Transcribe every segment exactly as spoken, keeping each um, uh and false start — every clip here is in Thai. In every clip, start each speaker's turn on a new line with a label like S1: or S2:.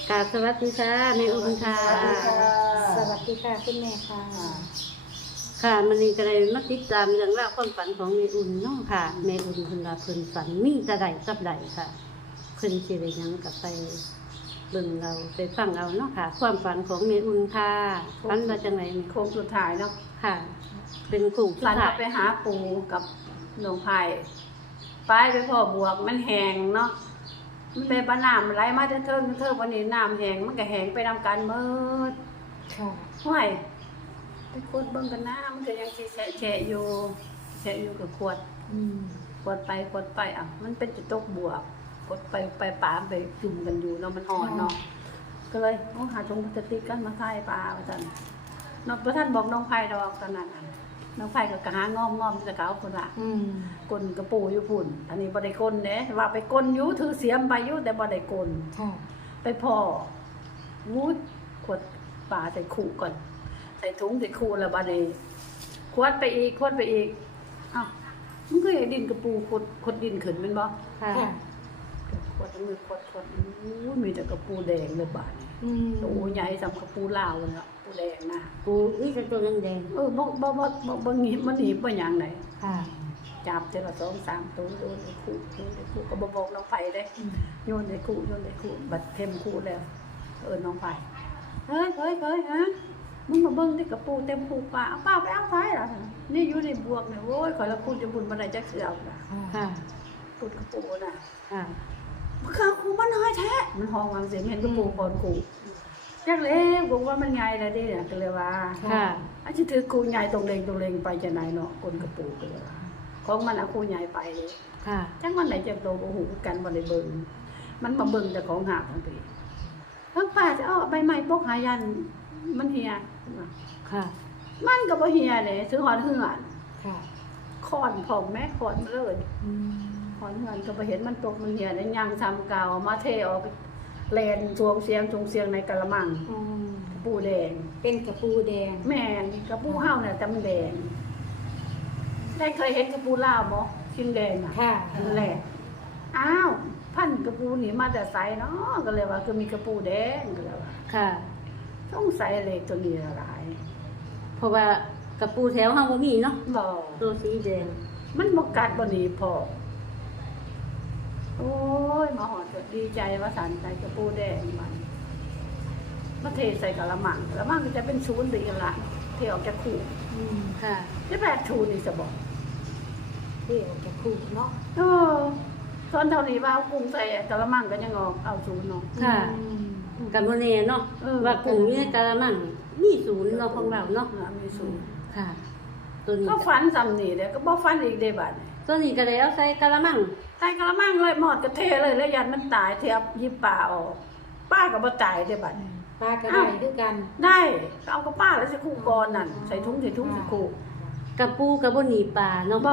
S1: กราบสวัสดีค่ะแม่อุ่นค่ะ
S2: สวัสดีค่ะคุณแม่ค่ะ
S1: ค่ะมันนี่ก็เลยมาติดตามเรื่องราวความฝันของแม่อุ่นเนาะค่ะแม่อุ่นเพิ่นว่าเพิ่นฝันมีแต่ใดกับใดค่ะเพิ่นสิได้หยังก็ไปเบิ่งเราไปฟังเอาเนาะค่ะ ความฝันของแม่อุ่นค่ะฝันว่าจังได๋
S3: โค้งสุดท้ายเนาะ
S1: ค่ะ เป็นกลุ่มสุ
S3: หลั
S1: ด
S3: น
S1: ท้า
S3: ก็
S1: ย
S3: ไปหาปูกับหลวงไผ่ไปไปพ่อบวกมันแห้งเนาะมันเป็นปลาน้ำไหลมาเทิงเทิงวันนี้น้ำแห้งมันก็แห้งไปนำกันเมิด
S2: ค่ะ
S3: ห้วยไปขวดเบิ่งกันน้ำมันก็ยังสิแฉะแฉะอยู่แฉะอยู่กับขวด
S2: อืม
S3: ขวดไปขวดไปอ่ะมันเป็นจุดตกบวกขวดไปไปปลาไปจุ่มกันอยู่เนาะมันอ่อนเนาะก็เลยโอ้หาถุงพลาสติกกันมาใส่ปลาว่าซั่นน้องประท่านบอกน้องไผ่ดอกตอนนั้นน่ะน้องไผ่ก็กะหางอมงอมจะเก่าคนละ
S2: อืม
S3: กลกระปูอยู่พุ่นอันนี้บ่ได้กลเด้ว่าไปกลอยู่ถือเสียมไปอยู่แต่บ่ได้กล
S2: ค่ะ
S3: ไปพ่อวูดขวดปลาใส่ขู่ก่อนใส่ถุงใส่ขู่แล้วบัดนี้ขวดไปอีกขวดไปอีกอ้าวมันก็เห็นดินกระปูขดขดดินขึ้นแม่นบ่
S1: ค่ะ
S2: ค่ะ
S3: ขวดมือขวดขวดอู้มีแต่กระปูแดงเลยบาดนี้
S2: อืม
S3: โอ้ใหญ่สำกระปูลาวนั่นล่ะปูแดงนะ
S1: ปูนี่จะตัวแดง
S3: เออบ่บ่บ่บ่บ่หนีมันหนีบ่หยังไหน
S2: ค่ะ
S3: จับเจละสองสามตัวโยนในคู่โยนในคู่ก็บบอกน้องไผ่ได้
S2: อืม
S3: โยนในคู่โยนในคู่บัดเทมคู่แล้ว เออน้องไผ่เฮ้ยเฮ้ยเฮ้ยฮะมึงมาเบิ้งที่กระปูเต็มคู่ป่าเอาป้าไปเอาไผ่ล่ะนี่อยู่ในบวกเนี่ยโว้ยขอยละคุณจะบุญบันไดจักเสือกนะ
S1: ๆค่ะ
S3: ปุดกระปูน่ะ
S1: ค่ะ
S3: มันข้าวคู่มันน้อยแท้มันห้องวางเสียงเห็นกระปูก่อนคู่จักเล็กบอกว่ามันไงล่ะดิเนี่ยก็เลยว่า
S1: ค่ะ
S3: อาจจะถือคู่ใหญ่ตรงเลงตรงเลงไปจะไหนเนาะคนกระปูก็เลยว่าของมันเอาคู่ใหญ่ไปเลย
S1: ค่ะ
S3: จังวันไหนจะโตบ่หูกันบ่ได้เบิ่งมันมาเบิ่งแต่ของหาบทั้งปีทั้งป้าจะเอาใบไม้ปกหายันมันเหีย
S1: ค่ะ
S3: มันก็บ่เหียเลยซื้อหอนเหือน
S2: ค่ะ
S3: คอนผองแม่คอนมาเลย
S2: อืม
S3: หอนเหือนก็บ่เห็นมันตกมันเหียได้ยังทำกาวเอามาเทออกแลนสวงเสียงสวงเสียงในกะละมัง
S2: อืม
S3: ปูแดง
S2: เป็นกระปูแดง
S3: แม่นกระปูเฮาน่ะแต่มันแดงได้เคยเห็นกระปูลาวบ่ชิ้นแดงน่ะ
S2: ค่ะ
S3: อันแรกอ้าว พันกระปูนี่มาแต่ไสเนาะก็เลยว่าคือมีกระปูแดงก็เลยว่า
S1: ค่ะ
S3: ต้องใส่เหล็กตัวนี้หลาย
S1: เพราะว่ากระปูแถวเฮาบ่มีเนาะ
S3: บ่
S1: ตัวสีแดง
S3: มันบ่กัดบ่หนีพอโอ้ยมาหอดก็ดีใจว่าสันใจกระปูแดงมันมาเทใส่กะละมังกะละมังก็จะเป็นศูนย์ดีกันละเทออกจากคู่
S2: อืม
S1: ค่ะ
S3: จะแปดชูนี่จะบอก
S2: ที่ออกจากคูเนาะ
S3: เออตอนเท่านี้ว่าเอากุ้งใส่กะละมังก็ยังออกเอาศูนย์เนาะ
S1: ค่ะ
S2: อืม
S1: กับโมเน่เนาะ
S3: เออ
S1: ว่ากุ้งอยู่ในกะละมังมีศูนย์เนาะของเราเนาะ
S3: อ่ามีศูนย์
S1: ค่ะ ตัวนี้
S3: ก็ฟันซ้ำนี่เด้อก็บ่ฟันอีกเด้บัดนี้
S1: ตัวนี้ก็แล้วใส่กะละมัง
S3: ตายกะละมังเลยหมอดกระเทเลยแล้วยันมันตายเทียบยิบป่าออกป้าก็บ่ตายเด้บัดนี้
S2: ปลากระไดด้วยกัน
S3: ได้ก็เอากับป้าแล้วสิคู่ก่อนนั่นใส่ถุงใส่ถุงใส่คู่
S1: กระปูกับบ่หนีปลาเนาะ
S3: บ่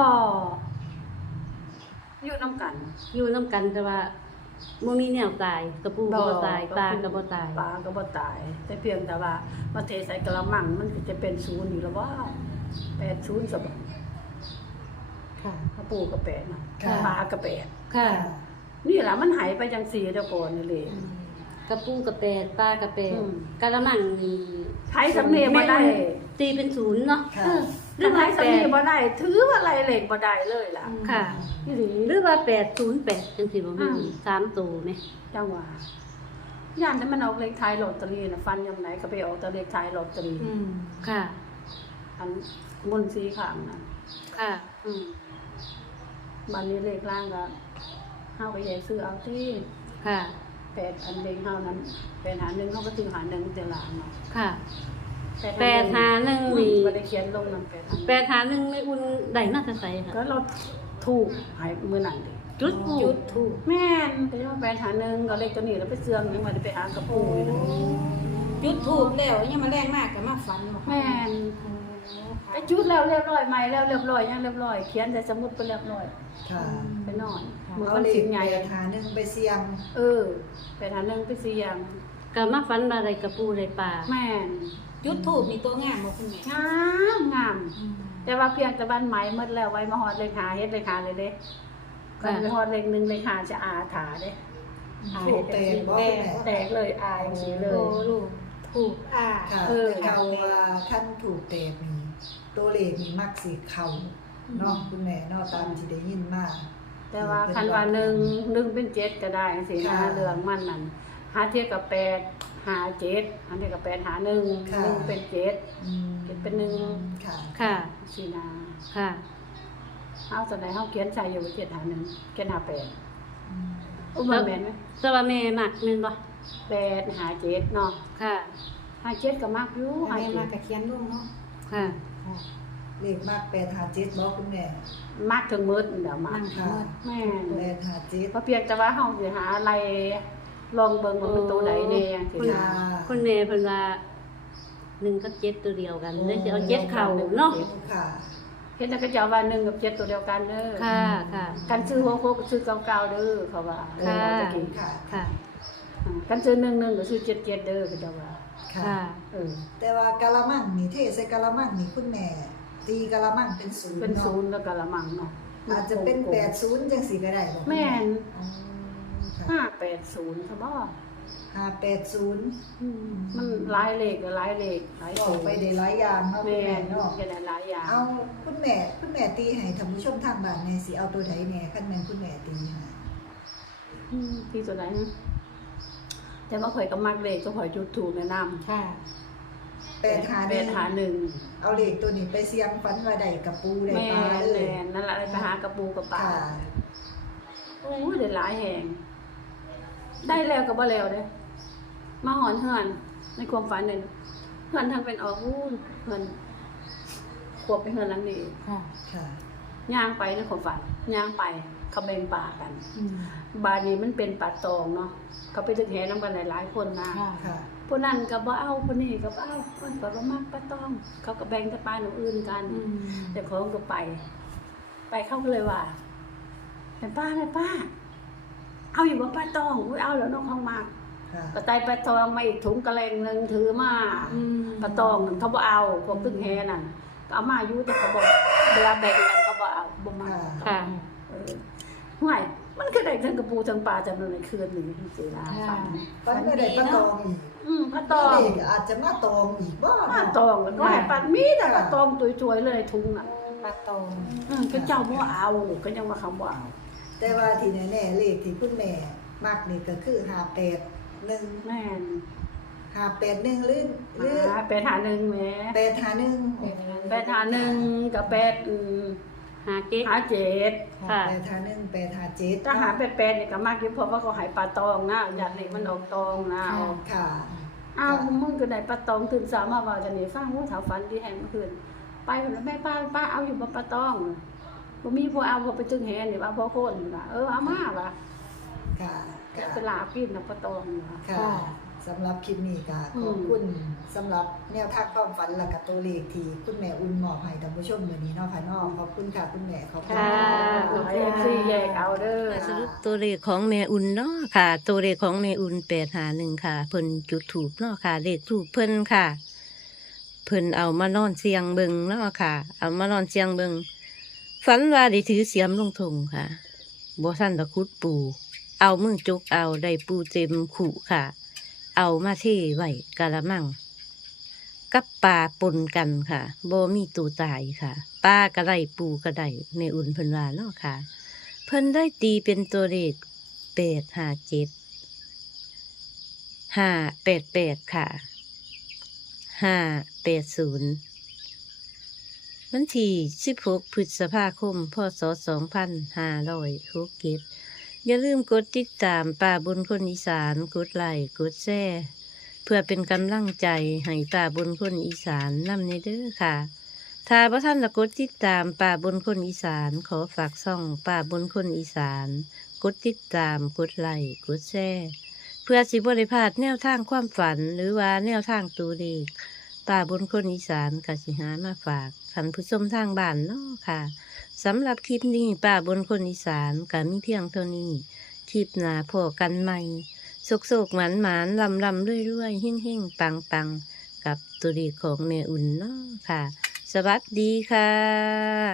S3: อยู่นํกัน
S1: อยู่นํกันแต่ว่าบ่มีแนวตายกระปูก็บ่ตายปลาก็บ่ตาย
S3: ปลาก็บ่ตาย แต่เพียงแต่ว่ามาเทใส่กะละมังมันก็จะเป็นศูนย์อยู่แล้วว่าแปดศูนย์ซะบ่
S2: ค่ะ
S3: กระปูก็แปดเนาะ
S2: ค่ะ
S3: ปลาก็แปด
S1: ค่ะ
S3: นี่ล่ะมันหายไปจังซี่เดี๋ยวก่อนนี่เลย
S2: อืม
S1: กระปูกับแปดปลากับแปด
S3: อืม
S1: กะละมังนี่
S3: ไผสำเนียงบ่ได้
S1: ตีเป็นศูนย์เนาะ
S3: เออหรือไผสำเนียงบ่ได้ถือว่าอะไรเหล็กบ่ได้เลยล่ะ
S1: ค่ะ
S3: นี่หลี
S1: หรือว่าแปดศูนย์แปดจังซี่บ่แม่น
S3: อืม
S1: สามตัวแม่
S3: จังหวะย่านนั้นมันเอาเลขท้ายลอตเตอรี่นะฟันยำไหนก็ไปเอาแต่เลขท้ายลอตเตอรี่
S2: อืม
S1: ค่ะ
S3: อันบนสีข้างนะ
S1: ค่ะ
S3: อืมบันนี้เลขล่างก็เฮาก็แยกซื้อเอาที่
S1: ค่ะ
S3: แปดอันเด้งเฮานั้นแปดหาหนึ่งเฮาก็ซื้อหาหนึ่งแต่ละเนาะ
S1: ค่ะ
S3: แป
S1: แปดหาหนึ่ง
S3: นี่
S1: นี่
S3: บ่ได้เขียนลงนำแปดหา
S1: แปดหาหนึ่งไม่อุ่นได้มาแต่ไสค่ะ
S3: ก็เราถูกหายมื้อนั้นดิ
S1: จุดถู
S2: จุ
S1: ก
S2: ดถูก
S3: แม่นแต่ว่าแปดหาหนึ่งก็เลขตัวนี้แล้วไปเสื่อมยังบ่ได้ไปหากระปูอยู่นะ
S2: จุดถูกแล้วยังมาแรงมากกับมาฝันบอก
S3: แม่น ไปจุดแล้วเรียบร้อยใหม่แล้วเรียบร้อยยังเรียบร้อยเขียนใส่สมุดไปเรียบร้อย
S4: ค่ะ
S3: ไปนอนมือ
S4: เอา
S3: วัน
S4: เล
S3: สิ
S4: ข
S3: งใหญ่
S4: ไปหาหนึ่งไปเสี่ยง
S3: เออไปหาเรื่องไปเสียง
S1: ก็มาฝันว่าได้กระปูได้ปลา
S3: แม่น
S2: จุดถูกนี่ตัวงามบอกคุณแม่
S3: งามงาม
S2: อืม
S3: แต่ว่าเพียงแต่บ้านไม้หมดแล้วไว้มาหอดเลขาเฮ็ดเลขาเลยเด้ก่อนไปหอดเลขหนึ่งเลขาจะอาถาเด้
S2: อาย
S4: ถูกแตกบ่
S2: แต
S4: คุณ
S2: ก
S4: แม่
S3: แตกเลยอายสิเล
S2: โอ้
S3: ย
S2: ลูกถูกอ่า
S4: ค่ะ
S3: เออ
S4: แต่เขาว่าท่านถูกแตกนี่ตัวเลขนี่มักสิเข้าเนาะคุณแม่เนาะตามที่ได้ยินมา
S3: แต่ว่าคันว่าหนึ่งหนึ่งเป็นเจ็ดก็ได้สินะ
S4: ค่ะ
S3: เรื่องมันนั่นหาเทียบกับแปดหาเจ็ดหาเทียบกับแปดหาหนึ่ง
S4: ค่ะ
S3: หนึ่งเป็นเจ็ด
S4: อืม
S3: เก็บเป็นหนึ่ง
S4: ค่ะ
S1: ค่ะ
S3: สินะ
S1: ค่ะ
S3: เอาสนไหนเฮาเขียนใส่อยู่ว่าเจ็ดหาหนึ่งเจ็ดหาแปด
S4: อืม
S3: อุ้มมันแม่นไหม
S1: แต่ว่าแม่มักแม่นบ่
S3: แปดหาเจ็ดเนาะ
S1: ค่ะ
S3: หาเจ็ดก็มากอยู่หา
S2: แม่
S3: เจ็
S2: มา
S3: ด
S2: กะเขียนลงเนาะ
S1: ค่ะ
S2: ค่ะ
S4: เลขมากแปดหาเจ็ดบ่คุณแม่
S3: มากถึงมืดเดี๋ยวมา
S2: นั่ง
S4: ค่ะ
S2: เมื่อ
S3: แม่น
S4: แปดหาเจ็ด
S3: เพราะเพียงแต่ว่าเฮาสิหาอะไรลองเบิ่งว่ามันตัวใดแน่สิ
S1: คุณ
S3: นะ
S1: คุณแม่เพิ่นว่าหนึ่งกับเจ็ดตัวเดียวกันเลยสิเอาเจ็ดเข่าเนาะ
S4: ค่ะ
S3: เห็นแต่ก็จะว่าหนึ่งกับเจ็ดตัวเดียวกันเด้อ
S1: ค่ะค่ะ
S3: กันซื้อหกหกก็ซื้อเก้าเก้าเด้อเขาว่า
S1: ค่ะ
S3: เออตะกี้
S4: ค่ะ
S1: ค่ะ
S3: อ่ากันซื้อหนึ่งหนึ่งก็ซื้อเจ็ดเจ็ดเด้อเขาจะว่า
S4: ค่ะ
S1: ค่ะ
S3: เออ
S4: แต่ว่ากะละมังนี่เทใส่กะละมังนี่คุณแม่ ตีกะละมังเป็นศูนย์
S3: เป็น
S4: เนาะ
S3: ศูนย์แล้วก็ละมังเนาะ
S4: อาจจะเป็นแปดศูนย์จังสี่ก็ได้บ่
S3: แม่น
S4: อ๋อค่ะ
S3: ห้าแปดศูนย์เขาบอก
S4: ห้าแปดศูนย์
S3: มันหลายเลขก็หลายเลขหลาย
S4: ออกไปได้หลายอย่างเนาะคุณ
S3: แม่
S4: แม่
S3: น
S4: เนาะ
S3: จะได้หลายอย่าง
S4: เอาคุณแม่คุณแม่ตีให้ท่านผู้ชมทางบ้านแน่สิเอาตัวใดแน่คันแม่นคุณแม่ตีให้
S3: อืมที่ตัวไหนแต่ว่าข่อยก็มักเลขก็ข่อยจุดถูกแนะนำ
S2: ค่ะ
S4: แปดหา
S3: แป
S4: หนึ่
S3: ด
S4: ง
S3: หาหนึ่ง
S4: เอาเลขตัวนี้ไปเสี่ยงฝันว่าได้กับปูได้
S3: แม่
S4: ปลาเล
S3: แม่
S4: ย
S3: นั่นแหละไปหากระปูกระปลา
S4: ค่ะ
S3: โอ้ยได้หลายแห่งได้แล้วก็บ่แล้วเด้มาหอนเฮือนในความฝันเนี่ยเฮือนทางเป็นออกอู้นเฮือนขวบไปเฮือนหลังนี้
S2: ค่ะ
S4: ค่ะ
S3: ย่างไปในความฝันย่างไปเขาแบ่งป่ากัน
S2: อืม
S3: บานนี้มันเป็นป่าตองเนาะเขาไปถึงแห่น้ำกันหลายๆคนนะ
S2: ค่ะ
S4: ค่ะ
S3: พวกนั้นก็บ่เอาพวกนี้ก็บ่เอาเพิ่นก็บ่มักป่าตอง เขาก็แบ่งแต่ปลาหนูอื่นกัน
S2: อืม
S3: แต่ของก็ไป ไปเข้าก็เลยว่าแม่ป้าแม่ป้า เอาอยู่ว่าป้าตองอุ้ยเอาแล้วน้องของมาก
S4: ค่ะ
S3: ก็ไตปลาตองมาอีกถุงกระเลงหนึ่งถือมา
S2: อืม
S3: ปลาตองนั่นเขาบ่เอาพวกตึ้งแฮนั่นก็เอามาอยู่แต่เขาบอกเวลาแบ่งกันเขาบ่เอาบ่มา
S1: ค่ะ
S3: เออห่วยมันคือได้ทั้งกระปูทั้งปลาจำนวนในคืนนี้สิล่ะฝัน
S4: ฝันว่าได้ปลาตองอีก
S3: อืมปลาตอง
S4: เลขอาจจะมาตองอีกบ่
S3: ปลา
S4: เนาะ
S3: ตองแล้วก็ให้ปลามีแต่ปลาตองสวยๆเลยในถุงน่ะ
S2: ปลาตอง
S3: อืมก็เจ้าบ่เอาก็ยังว่าคำบ่เอา
S4: แต่ว่าที่แน่ๆเลขที่คุณแม่มักนี่ก็คือห้าแปดหนึ่ง
S3: แม่น
S4: ห้าแปดหนึ่งหรือหรือ
S3: มาแปดหาหนึ่งแหม่
S4: แปดหาหนึ่ง
S3: แปดหาหนึ่งกับแปดอืม
S1: หาเจ็ด
S3: หาเจ็ด
S1: ค่ะ
S4: แปดหาหนึ่งแปดหาเจ็ด
S3: ถ้าหาแปดแปดเนี่ยก็มากอยู่เพราะว่าเขาใหายปลาตองนะอยากเล็กมันออกตองนะเอา
S4: ค่ะ
S3: อ้าวมึงก็ได้ปลาตองตื่นสามมาว่าจะหนีฟังว่าถาฝันที่แห่งเมื่อคืนไปคนละแม่ป้าป้าเอาอยู่บนปลาตองบ่มีผู้เอาบ่ไปจึงแห่นี่ว่าพ่อโคนน่ะเออเอามาว่ะ
S4: ค่ะ
S3: จะไปลากินนะปลาตองว่ะ
S4: ค่ะสำหรับคลิปนี้ก็
S3: อื
S4: ข
S3: ม
S4: อบคุณสำหรับแนวทางความฝันและกับตัวเลขที่คุณแม่อุ่นมอบให้ท่านผู้ชมมื้อนี้เนาะค่ะเนาะขอบคุณค่ะคุณแม่ขอบคุณ
S1: ค่ะ
S3: ให้เอฟซีแยกเอาเด้อ
S1: สรุปตัวเลขของแม่อุ่นเนาะค่ะ ตัวเลขของแม่อุ่นแปดหาหนึ่งค่ะ เพิ่นจุดถูกเนาะค่ะ เลขถูกเพิ่นค่ะ เพิ่นเอามานอนเสียงเบิงเนาะค่ะ เอามานอนเสียงเบิงฝันว่าได้ถือเสียมลงทงค่ะบ่ทันตะคุดปู เอามือจกเอาได้ปูเต็มขู่ค่ะ เอามาเทไว้กะละมัง กับปลาปนกันค่ะบ่มีตัวตายค่ะปลากระไรปูกระไดแม่อุ่นเพิ่นว่าเนาะค่ะ เพิ่นได้ตีเป็นตัวเลขแปดห้าเจ็ดห้าแปดแปดค่ะห้าแปดศูนย์วันที่สิบหกพฤษภาคมพศสองพันห้าร้อยหกเจ็ดอย่าลืมกดติดตามป่าบนคนอีสานกดไลค์กดแชร์เพื่อเป็นกำลังใจให้ป่าบนคนอีสานนำในเด้อค่ะ ถ้าพระท่านจะกดติดตามป่าบนคนอีสานขอฝากซ่องป่าบนคนอีสานกดติดตามกดไลค์กดแชร์เพื่อสิบริพลาดแนวทางความฝันหรือว่าแนวทางตัวเลขป่าบนคนอีสานกสิหามาฝากท่านผู้ชมทางบ้านเนาะค่ะสำหรับคลิปนี้ป่าบนคนอีสานก็มีเพียงเท่านี้คลิปหน้าพอกันใหม่โศกโศกหมานหมานลำลำเรื่อยเรื่อยหิ่งหิ่งปังปังกับตัวเลขของแม่อุ่นเนาะค่ะ สวัสดีค่ะ